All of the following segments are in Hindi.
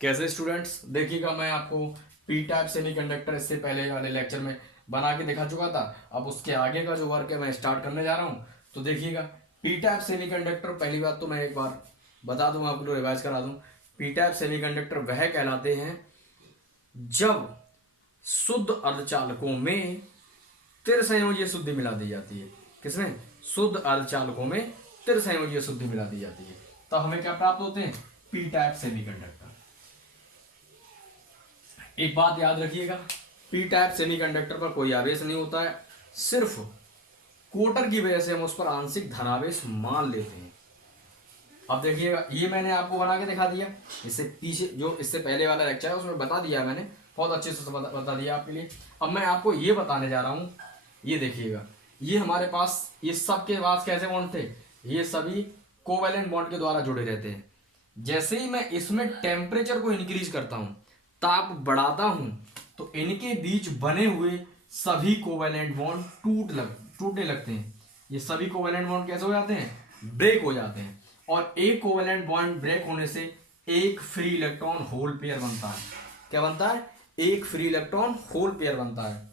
कैसे स्टूडेंट्स, देखिएगा मैं आपको पी टाइप सेमीकंडक्टर इससे पहले वाले लेक्चर में बना के दिखा चुका था। अब उसके आगे का जो वर्क है मैं स्टार्ट करने जा रहा हूँ। तो देखिएगा पी टाइप सेमीकंडक्टर, पहली बात तो मैं एक बार बता दूं, आपको रिवाइज करा दूं। पी टाइप सेमीकंडक्टर वह कहलाते हैं जब शुद्ध अर्धचालकों में त्रिसंयोजीय शुद्धि मिला दी जाती है। किसमें? शुद्ध अर्धचालकों में त्रिसंयोजीय शुद्धि मिला दी जाती है। तो हमें क्या प्राप्त होते हैं? P type semiconductor. एक बात याद रखिएगा, पी टाइप सेमीकंडक्टर पर कोई आवेश नहीं होता है, सिर्फ कोटर की वजह से हम उस पर आंशिक धनावेश मान लेते हैं। अब देखिएगा, ये मैंने आपको बना के दिखा दिया। इससे पीछे जो इससे पहले वाला लेक्चर है उसमें बता दिया मैंने, बहुत अच्छे से बता दिया आपके लिए। अब मैं आपको ये बताने जा रहा हूँ। ये देखिएगा, ये हमारे पास ये सब के पास कैसे बॉन्ड थे? ये सभी कोवैलेंट बॉन्ड के द्वारा जुड़े रहते हैं। जैसे ही मैं इसमें टेम्परेचर को इंक्रीज करता हूँ, ताप बढ़ाता हूँ, तो इनके बीच बने हुए सभी कोवैलेंट बॉन्ड टूटने लगते हैं। ये सभी कोवैलेंट बॉन्ड कैसे हो जाते हैं? ब्रेक हो जाते हैं। और एक कोवैलेंट बॉन्ड ब्रेक होने से एक फ्री इलेक्ट्रॉन होल पेयर बनता है। क्या बनता है? एक फ्री इलेक्ट्रॉन होल पेयर बनता है।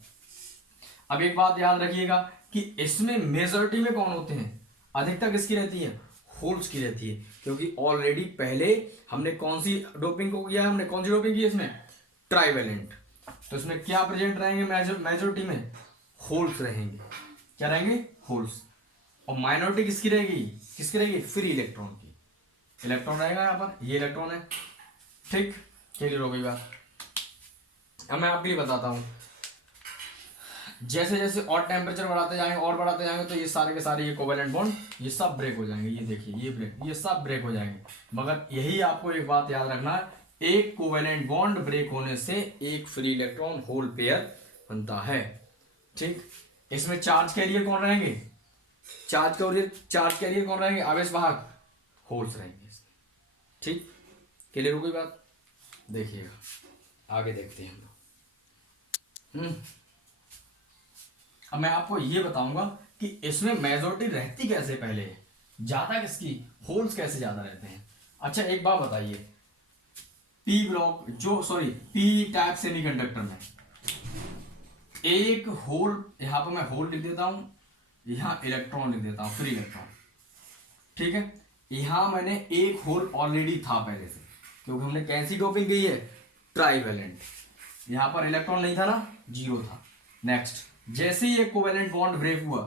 अब एक बात याद रखिएगा कि इसमें मेजॉरिटी में कौन होते हैं? अधिकता किसकी रहती है? होल्स की रहती है, क्योंकि ऑलरेडी पहले हमने कौन सी डोपिंग को किया? हमने कौन सी डोपिंग की इसमें? ट्राइवेलेंट। तो इसमें क्या प्रेजेंट रहेंगे? मेजॉरिटी में होल्स रहेंगे। क्या रहेंगे? होल्स। और माइनॉरिटी किसकी रहेगी? किसकी रहेगी? फ्री इलेक्ट्रॉन की। इलेक्ट्रॉन रहेगा यहाँ पर, ये इलेक्ट्रॉन है। ठीक, क्लियर हो गई बात। अब मैं आपके लिए बताता हूं, जैसे जैसे और टेम्परेचर बढ़ाते जाएंगे तो ये सारे के सारे ये कोवैलेंट बॉन्ड ये सब ब्रेक हो जाएंगे। ये देखिए, ये सब ब्रेक हो जाएंगे। मगर यही आपको एक बात याद रखना है, एक कोवैलेंट बॉन्ड ब्रेक होने से एक फ्री इलेक्ट्रॉन होल पेयर बनता है। ठीक, इसमें चार्ज कैरियर कौन रहेंगे? चार्ज कैरियर कौन रहेंगे? आवेश वाहक होल्स रहेंगे। ठीक, क्लियर हो गई बात। देखिएगा, आगे देखते हैं हम लोग। अब मैं आपको ये बताऊंगा कि इसमें मेजॉरिटी रहती कैसे पहले, ज्यादा किसकी? होल्स कैसे ज्यादा रहते हैं। अच्छा एक बात बताइए, पी टाइप सेमीकंडक्टर में एक होल, यहां पर मैं होल लिख देता हूं, यहां इलेक्ट्रॉन लिख देता हूं, फ्री इलेक्ट्रॉन। ठीक है, यहां मैंने एक होल ऑलरेडी था पहले से, क्योंकि हमने कैसी डोपिंग की है? ट्राइवेलेंट। यहां पर इलेक्ट्रॉन नहीं था ना, जीरो था। नेक्स्ट, जैसे ही एक कोवैलेंट बॉन्ड ब्रेक हुआ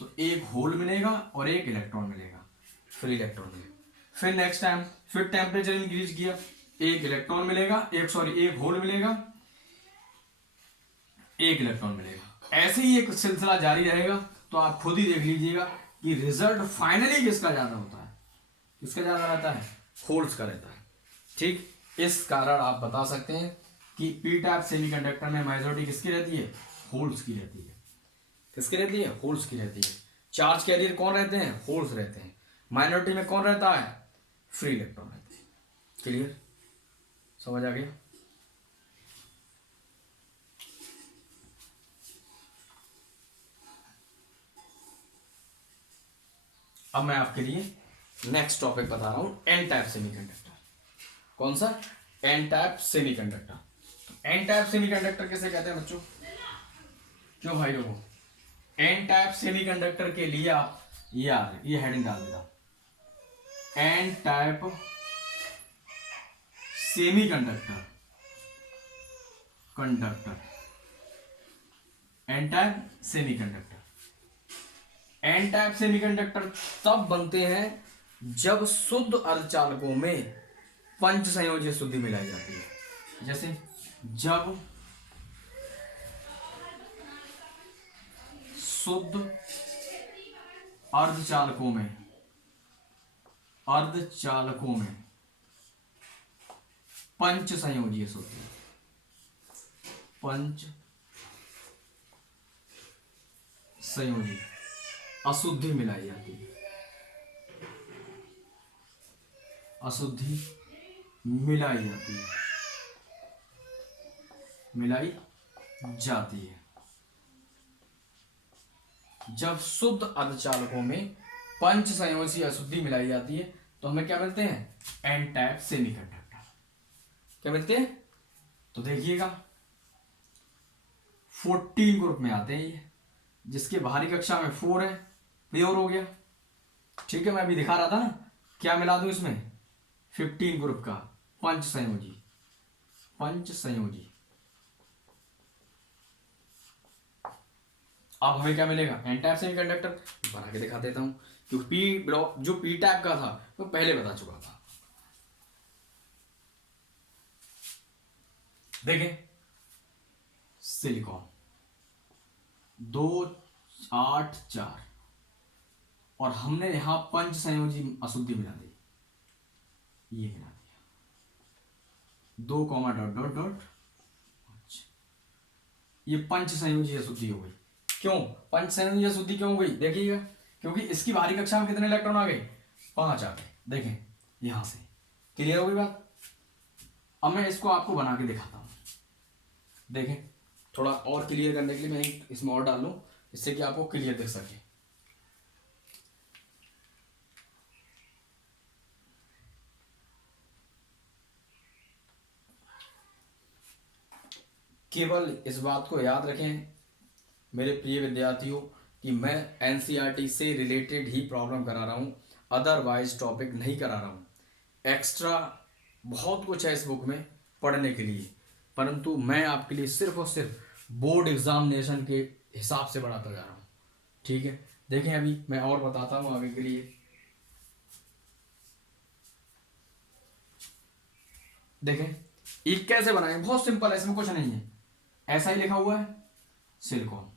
तो एक होल मिलेगा और एक इलेक्ट्रॉन मिलेगा, फ्री इलेक्ट्रॉन मिलेगा। फिर नेक्स्ट टाइम फिर टेम्परेचर इंक्रीज किया, एक इलेक्ट्रॉन मिलेगा, एक होल मिलेगा, एक इलेक्ट्रॉन मिलेगा। ऐसे ही एक सिलसिला जारी रहेगा। तो आप खुद ही देख लीजिएगा कि रिजल्ट फाइनली किसका ज्यादा होता है? किसका ज्यादा रहता है? होल्स का रहता है। ठीक, इस कारण आप बता सकते हैं कि पी टाइप सेमीकंडक्टर में मेजॉरिटी किसकी रहती है? होल्स की रहती है। किसकी रहती है? होल्स की रहती है। चार्ज कैरियर कौन रहते हैं? होल्स रहते हैं। माइनॉरिटी में कौन रहता है? फ्री इलेक्ट्रॉन रहते हैं। क्लियर, समझ आ गया? अब मैं आपके लिए नेक्स्ट टॉपिक बता रहा हूं, एन टाइप सेमीकंडक्टर। कौन सा? N type semiconductor. N type semiconductor किसे कहते हैं बच्चों? क्यों भाई लोगों? एन टाइप सेमीकंडक्टर के लिए आप ये हेडिंग डाल देता, n type semiconductor n type semiconductor. N type semiconductor तब बनते हैं जब शुद्ध अर्धचालकों में पंच संयोजीय शुद्धि मिलाई जाती है। जैसे जब शुद्ध अर्धचालकों में पंच संयोजीय शुद्धि, पंच संयोजी अशुद्धि मिलाई जाती है, अशुद्धि मिलाई जाती है। जब शुद्ध अर्धचालकों में पंच संयोजी अशुद्धि मिलाई जाती है तो हमें क्या मिलते हैं? N type semiconductor. क्या मिलते हैं? तो देखिएगा 14 ग्रुप में आते हैं ये, जिसके बाहरी कक्षा में 4 है, प्योर हो गया। ठीक है, मैं अभी दिखा रहा था ना, क्या मिला दूं इसमें? 15 ग्रुप का पंच संयोजी, पंच संयोजी। अब हमें क्या मिलेगा? N type semiconductor. बना के दिखा देता हूं, क्योंकि पी ब्लॉक जो पी टाइप का था वो पहले बता चुका था। देखें, सिलिकॉन 2 8 4, और हमने यहां पंच संयोजी अशुद्धि मिला दी, ये मिला दिया 2 कॉमा डॉट डॉट डॉट। ये पंच संयोजी अशुद्धि हो गई। क्यों पंच संयोजी अशुद्धि क्यों हो गई? देखिएगा, क्योंकि इसकी बाहरी कक्षा में कितने इलेक्ट्रॉन आ गए? 5 आ गए। देखें यहां से, क्लियर हो गई बात। अब मैं इसको आपको बना के दिखाता हूं। देखें, थोड़ा और क्लियर करने के लिए मैं इसमें और डाल लूं, इससे कि आपको क्लियर दिख सके। केवल इस बात को याद रखें मेरे प्रिय विद्यार्थियों कि मैं एनसीईआरटी से रिलेटेड ही प्रॉब्लम करा रहा हूं, अदरवाइज टॉपिक नहीं करा रहा हूं। एक्स्ट्रा बहुत कुछ है इस बुक में पढ़ने के लिए, परंतु मैं आपके लिए सिर्फ और सिर्फ बोर्ड एग्जामिनेशन के हिसाब से पढ़ाता जा रहा हूं। ठीक है, देखें अभी मैं और बताता हूं आगे के लिए। देखें ये कैसे बनाएंगे, बहुत सिंपल है, इसमें कुछ नहीं है, ऐसा ही लिखा हुआ है सिलिकॉन।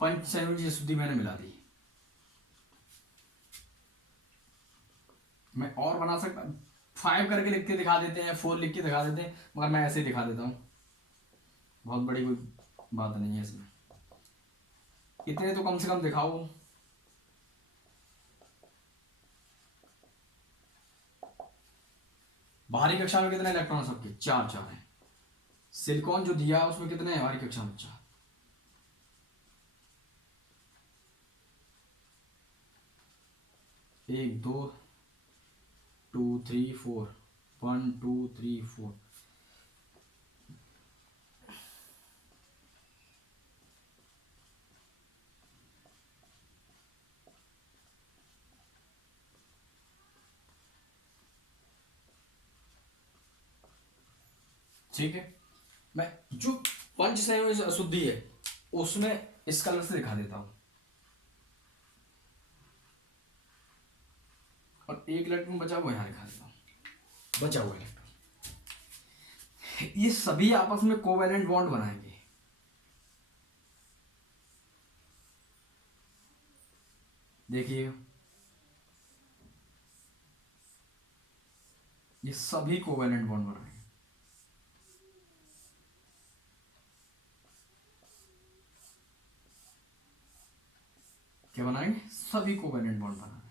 पंच संयोजी अशुद्धि मैंने मिला दी। मैं और बना सकता, 5 करके लिख के दिखा देते हैं, 4 लिख के दिखा देते हैं, मगर मैं ऐसे ही दिखा देता हूँ, बहुत बड़ी कोई बात नहीं है इसमें। इतने तो कम से कम दिखाओ। बाहरी कक्षा में कितने इलेक्ट्रॉन? सबके 4 4 हैं। सिलिकॉन जो दिया उसमें कितने हैं बाहरी कक्षा में? 4। 1 2 2 3 4, 1 2 3 4। ठीक है, मैं जो पंच संयोजी अशुद्धि है उसमें इस कलर से दिखा देता हूं, और एक इलेक्ट्रॉन बचा हुआ यहां दिखा देता हूं, बचा हुआ इलेक्ट्रॉन। ये सभी आपस में कोवेलेंट बॉन्ड बनाएंगे। देखिए ये सभी कोवेलेंट बॉन्ड बनाएंगे। क्या बनाएंगे? सभी कोवेलेंट बॉन्ड बनाएंगे।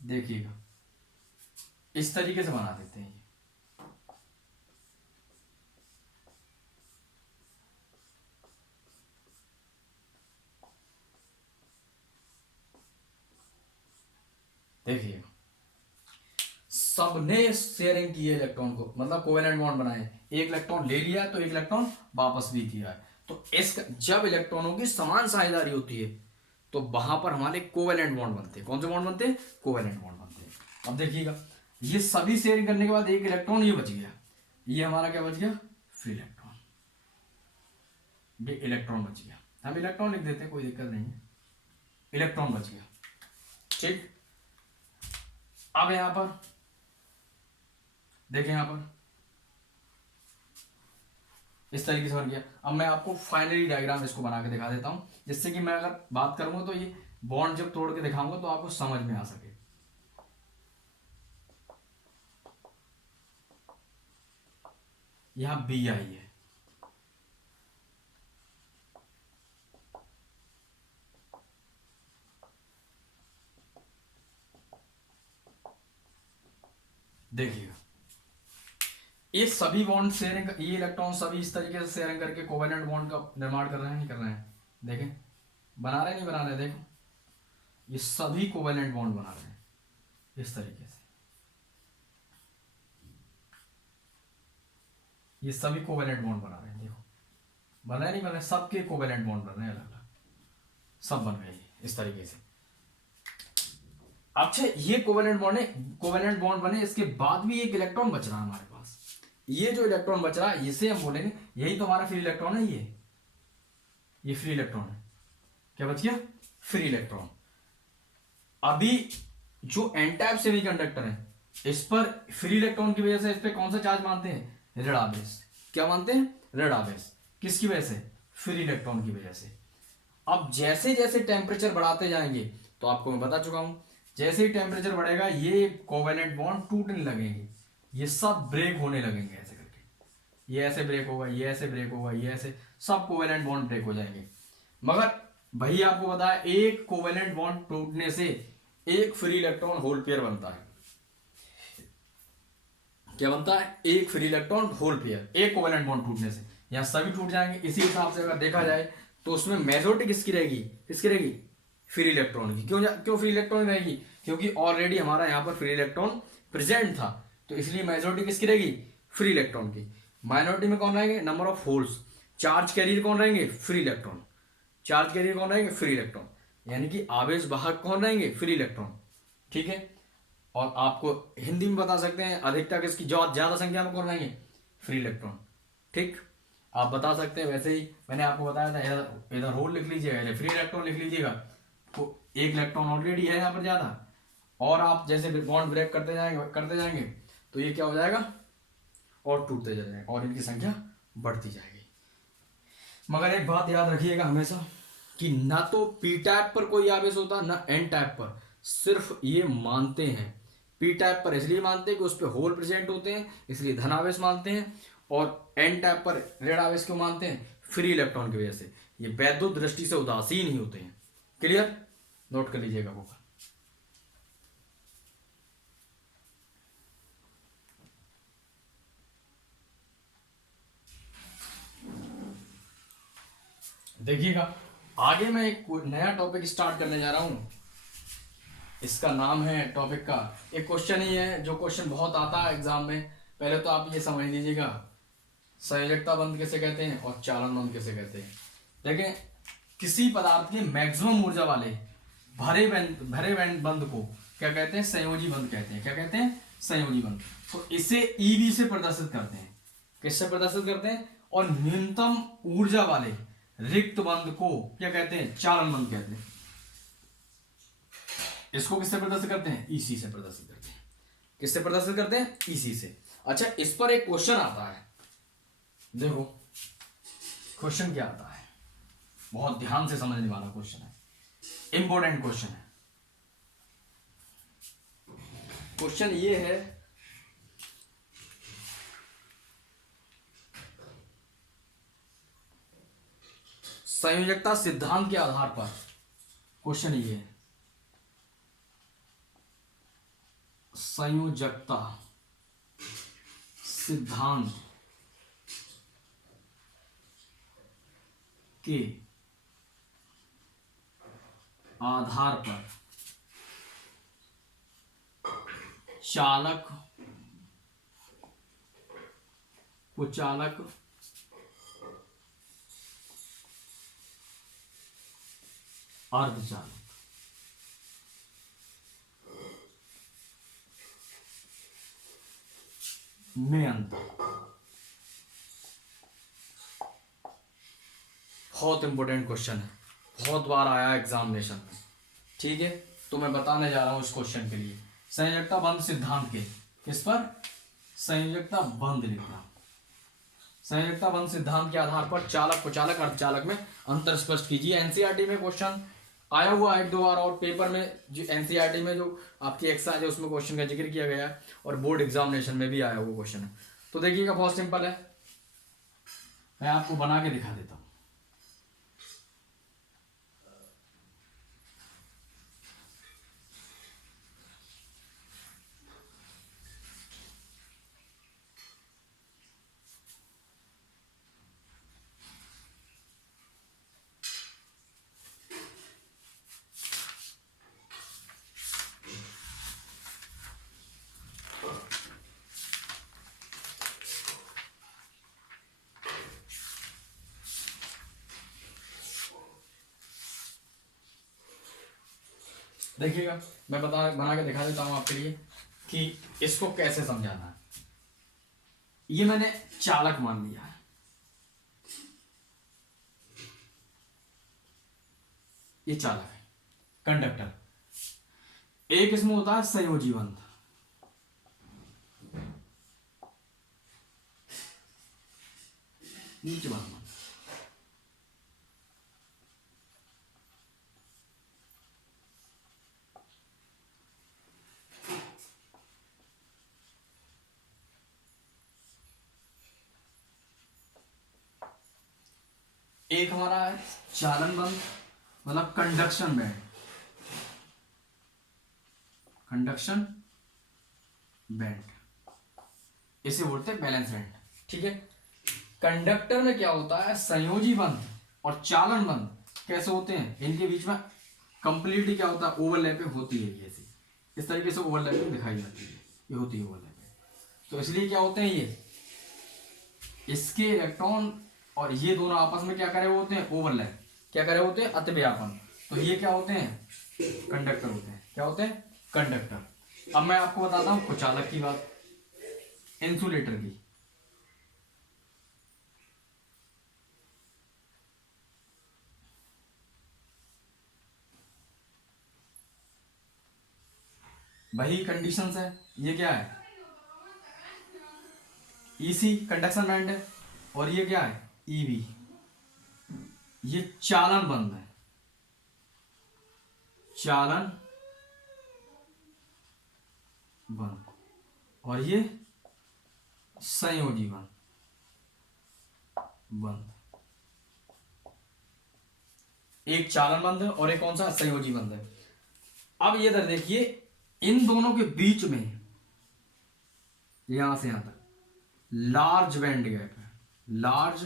देखिएगा इस तरीके से बना देते हैं ये। देखिए सबने शेयरिंग की है इलेक्ट्रॉन को, मतलब कोवेलेंट बॉन्ड बनाए, एक इलेक्ट्रॉन ले लिया तो एक इलेक्ट्रॉन वापस भी किया है। तो इस जब इलेक्ट्रॉनों की समान साझेदारी होती है तो वहां पर हमारे कोवेलेंट बॉन्ड बनते हैं। कौन से बॉन्ड बनते हैं? कोवेलेंट बॉन्ड बनते हैं। अब देखिएगा ये सभी शेयरिंग करने के बाद एक इलेक्ट्रॉन ये बच गया, ये हमारा क्या बच गया? Free electron. ये इलेक्ट्रॉन बच गया, हम इलेक्ट्रॉन लिख देते हैं, कोई दिक्कत नहीं है, इलेक्ट्रॉन बच गया। ठीक, अब यहां पर देखें, यहां पर इस तरीके से बन गया। अब मैं आपको फाइनली डायग्राम इसको बना के दिखा देता हूं, जिससे कि मैं अगर बात करूंगा तो ये बॉन्ड जब तोड़ के दिखाऊंगा तो आपको समझ में आ सके। यहां बी आई है, देखिएगा, ये सभी बॉन्ड शेयरिंग, ये इलेक्ट्रॉन सभी इस तरीके से शेयरिंग करके कोवेलेंट बॉन्ड का निर्माण कर रहे हैं, नहीं कर रहे हैं? देखें, बना रहे नहीं बना रहे? देखो, ये सभी कोवेलेंट बॉन्ड बना रहे हैं इस तरीके से, ये सभी कोवेलेंट बॉन्ड बना रहे हैं। देखो, बन रहे नहीं बन रहे? सबके कोवेलेंट बॉन्ड बन रहे हैं, अलग अलग सब बन रहे हैं इस तरीके से। अच्छा, ये कोवेलेंट बॉन्ड है, कोवेलेंट बॉन्ड बने, इसके बाद भी एक इलेक्ट्रॉन बच रहा है हमारे पास। ये जो इलेक्ट्रॉन बच रहा है इसे हम बोलेंगे, यही तो हमारा फ्री इलेक्ट्रॉन है। ये फ्री इलेक्ट्रॉन है। क्या बच गया? Free electron. अभी जो एन टाइप सेमीकंडक्टर है, इस पर फ्री इलेक्ट्रॉन की वजह से इस पे कौन सा चार्ज मानते हैं? ऋण आवेश। क्या मानते हैं? ऋण आवेश। किसकी वजह से? फ्री इलेक्ट्रॉन की वजह से। अब जैसे जैसे टेम्परेचर बढ़ाते जाएंगे, तो आपको मैं बता चुका हूं, जैसे ही टेम्परेचर बढ़ेगा ये कोवेलेंट बॉन्ड टूटने लगेंगे, ये सब ब्रेक होने लगेंगे ऐसे करके। ये ऐसे ब्रेक होगा, ये ऐसे ब्रेक होगा, ये ऐसे, सब कोवेलेंट बॉन्ड ब्रेक हो जाएंगे। मगर भाई आपको बताया, एक कोवेलेंट बॉन्ड टूटने से एक फ्री इलेक्ट्रॉन होल पेयर बनता है। क्या बनता है? एक फ्री इलेक्ट्रॉन होल पेयर, एक कोवेलेंट बॉन्ड टूटने से। यहां सभी टूट जाएंगे। इसी हिसाब से अगर देखा जाए तो उसमें मेजॉरिटी किसकी रहेगी? किसकी रहेगी? फ्री इलेक्ट्रॉन की। क्यों फ्री इलेक्ट्रॉन रहेगी? क्योंकि ऑलरेडी हमारा यहाँ पर फ्री इलेक्ट्रॉन प्रेजेंट था, तो इसलिए मेजॉरिटी किसकी रहेगी? फ्री इलेक्ट्रॉन की। माइनॉरिटी में कौन रहेंगे? Number of holes. Charge carrier कौन रहेंगे? Free electron. चार्ज कैरियर कौन रहेंगे? Free electron. यानी कि आवेश वाहक कौन रहेंगे? Free electron. ठीक है। और आपको हिंदी में बता सकते हैं, अधिकता किसकी, ज्यादा संख्या में कौन रहेंगे? Free electron. ठीक, आप बता सकते हैं। वैसे ही मैंने आपको बताया था, इधर होल लिख लीजिएगा, फ्री इलेक्ट्रॉन लिख लीजिएगा, तो एक इलेक्ट्रॉन ऑलरेडी है यहाँ पर ज्यादा, और आप जैसे बॉन्ड ब्रेक करते जाएंगे तो ये क्या हो जाएगा? और टूटते जाएंगे और इनकी संख्या बढ़ती जाएगी। मगर एक बात याद रखिएगा हमेशा, कि ना तो पी टाइप पर कोई आवेश होता, ना एन टाइप पर। सिर्फ ये मानते हैं, पी टाइप पर इसलिए मानते हैं कि उस पर होल प्रेजेंट होते हैं, इसलिए धन आवेश मानते हैं। और एन टाइप पर ऋण आवेश क्यों मानते हैं? फ्री इलेक्ट्रॉन की वजह से। ये वैद्युत दृष्टि से उदासीन ही होते हैं। क्लियर? नोट कर लीजिएगा वो। देखिएगा, आगे मैं एक नया टॉपिक स्टार्ट करने जा रहा हूं। इसका नाम है, टॉपिक का एक क्वेश्चन ही है, जो क्वेश्चन बहुत आता है एग्जाम में। पहले तो आप ये समझ लीजिएगा, संयोजकता बंध किसे कहते हैं और चालन बंध किसे कहते हैं। देखें, किसी पदार्थ के मैक्सिमम ऊर्जा वाले भरे बंध को क्या कहते हैं? संयोजी बंध कहते हैं। क्या कहते हैं? संयोजी बंध। तो इसे ईबी से प्रदर्शित करते हैं। किससे प्रदर्शित करते हैं? और न्यूनतम ऊर्जा वाले रिक्त बंध को क्या कहते हैं? चालन बंध कहते हैं। इसको किससे प्रदर्शित करते हैं? ईसी से प्रदर्शित करते हैं। किससे प्रदर्शित करते हैं? ईसी से। अच्छा, इस पर एक क्वेश्चन आता है, देखो क्वेश्चन क्या आता है, बहुत ध्यान से समझने वाला क्वेश्चन है, इंपॉर्टेंट क्वेश्चन है। क्वेश्चन ये है, संयोजकता सिद्धांत के आधार पर, क्वेश्चन ये है, संयोजकता सिद्धांत के आधार पर चालक, कुचालक, अर्धचालक में अंतर। बहुत इंपॉर्टेंट क्वेश्चन है, बहुत बार आया एग्जामिनेशन में। ठीक है, तो मैं बताने जा रहा हूं इस क्वेश्चन के लिए, संयोजकता बंध सिद्धांत के, किस पर? संयोजकता बंध लिखना। संयोजकता बंध सिद्धांत के आधार पर चालक, कुचालक, अर्धचालक में अंतर स्पष्ट कीजिए। एनसीईआरटी में क्वेश्चन आया हुआ एक दो बार, और पेपर में जो एनसीईआरटी में जो आपकी एक्सरसाइज है उसमें क्वेश्चन का जिक्र किया गया है, और बोर्ड एग्जामिनेशन में भी आया हुआ क्वेश्चन है। तो देखिएगा, बहुत सिंपल है, मैं आपको बना के दिखा देता हूं। देखिएगा, मैं बना के दिखा देता हूं आपके लिए कि इसको कैसे समझाना है। ये मैंने चालक मान लिया है, ये चालक है, कंडक्टर। एक इसमें होता है संयोजी बंध, नीचे बंध। एक हमारा है चालन बंध, मतलब कंडक्शन बैंड, कंडक्शन बैंड, इसे बोलते हैं बैलेंस बैंड। ठीक है। कंडक्टर में क्या होता है, संयोजी बंध और चालन बंध कैसे होते हैं, इनके बीच में कंप्लीटली क्या होता है, ओवरलैपिंग होती है। ये इस तरीके से ओवरलैपिंग दिखाई जाती है, ये होती है ओवरलैपिंग। तो इसलिए क्या होते हैं, ये इसके इलेक्ट्रॉन और ये दोनों आपस में क्या करे होते हैं, ओवरलैप, क्या करे होते हैं, अतिव्यापन। तो ये क्या होते हैं, कंडक्टर होते हैं। क्या होते हैं, कंडक्टर। अब मैं आपको बताता हूं कुचालक की बात, इंसुलेटर की। वही कंडीशंस है, ये क्या है, ईसी कंडक्शन बैंड है, और ये क्या है, ईबी, ये चालन बंध है, चालन बंध, और ये संयोजी बंध। एक चालन बंध है और एक कौन सा, संयोजी बंध है। अब ये इधर देखिए, इन दोनों के बीच में यहां से यहां तक लार्ज बैंड गैप है, लार्ज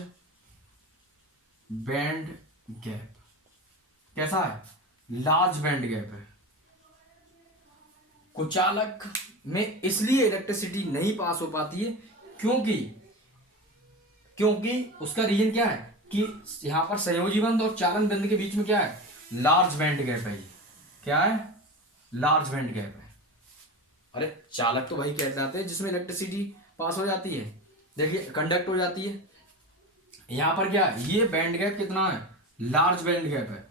बैंड गैप। कैसा है, लार्ज बैंड गैप है। कुचालक में इसलिए इलेक्ट्रिसिटी नहीं पास हो पाती है क्योंकि उसका रीजन क्या है कि यहां पर संयोजी बंध और चालन बंध के बीच में क्या है, लार्ज बैंड गैप है। ये क्या है, लार्ज बैंड गैप है। अरे चालक तो वही कहलाते हैं जिसमें इलेक्ट्रिसिटी पास हो जाती है, देखिए कंडक्ट हो जाती है। यहां पर क्या है, ये बैंड गैप कितना है, लार्ज बैंड गैप है।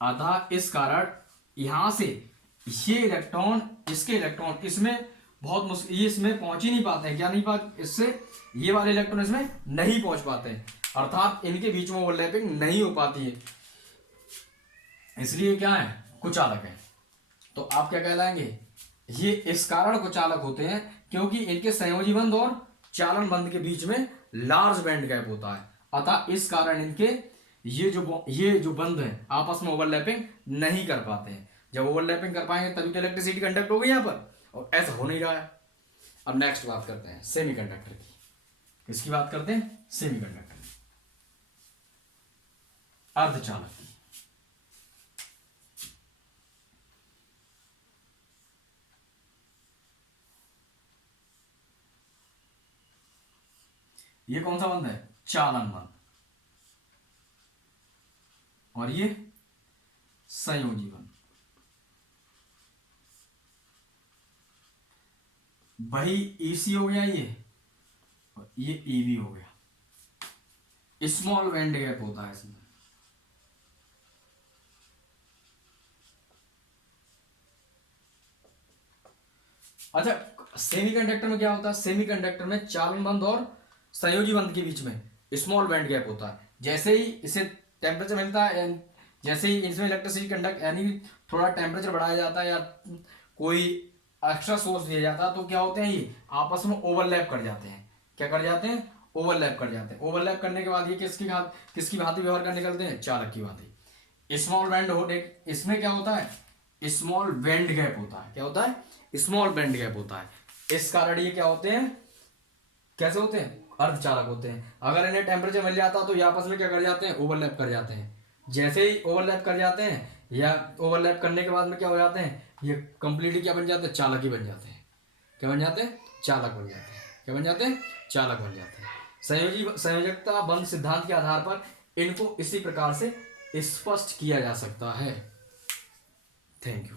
अतः इस कारण यहां से ये इलेक्ट्रॉन, इसके इलेक्ट्रॉन इसमें बहुत मुश्किल, ये इसमें पहुंच ही नहीं पाते हैं। क्या नहीं पाते, इससे ये वाले इलेक्ट्रॉन इसमें नहीं पहुंच पाते हैं, अर्थात इनके बीच में ओवरलैपिंग नहीं हो पाती है, इसलिए क्या है, कुचालक है। तो आप क्या कहलाएंगे, ये इस कारण कुचालक होते हैं क्योंकि इनके संयोजी बंध और चालन बंध के बीच में लार्ज बैंड गैप होता है। अतः इस कारण इनके ये जो बंध है आपस में ओवरलैपिंग नहीं कर पाते हैं। जब ओवरलैपिंग कर पाएंगे तभी तो इलेक्ट्रिसिटी कंडक्ट होगी यहाँ पर, और ऐसा हो नहीं रहा है। अब नेक्स्ट बात करते हैं सेमीकंडक्टर की। किसकी बात करते हैं, सेमीकंडक्टर, अर्धचालक की। ये कौन सा बंध है, चालन बंध, और ये संयोजी बंध। वही ईसी हो गया ये, और ये ईबी हो गया। स्मॉल बैंड गैप होता है इसमें। अच्छा, सेमीकंडक्टर में क्या होता है, सेमीकंडक्टर में चालन बंध और संयोजी बंध के बीच में स्मॉल बैंड गैप होता है। जैसे ही इसे टेम्परेचर मिलता है, जैसे ही इसमें इलेक्ट्रिसिटी कंडक्ट यानी थोड़ा टेम्परेचर बढ़ाया जाता है या कोई एक्स्ट्रा सोर्स दिया जाता है, तो क्या होते हैं, ये आपस में ओवरलैप कर जाते हैं। क्या कर जाते हैं, ओवरलैप कर जाते हैं। ओवरलैप करने के बाद ये किसकी भांति व्यवहार कर निकलते हैं, चालक की भांति। स्मॉल बैंड हो, इसमें क्या होता है, स्मॉल बैंड गैप होता है। क्या होता है, स्मॉल बैंड गैप होता है। इस कारण ये क्या होते हैं, कैसे होते हैं, अर्धचालक होते हैं। अगर इन्हें टेम्परेचर मिल जाता तो ये आपस में क्या कर जाते हैं, ओवरलैप कर जाते हैं। जैसे ही ओवरलैप कर जाते हैं या ओवरलैप करने के बाद में क्या हो जाते हैं, ये कंप्लीटली क्या बन जाते हैं, चालक ही बन जाते हैं। क्या बन जाते हैं, चालक बन जाते हैं। क्या बन जाते हैं, चालक बन जाते हैं। संयोजकता बंध सिद्धांत के आधार पर इनको इसी प्रकार से स्पष्ट किया जा सकता है। Thank you.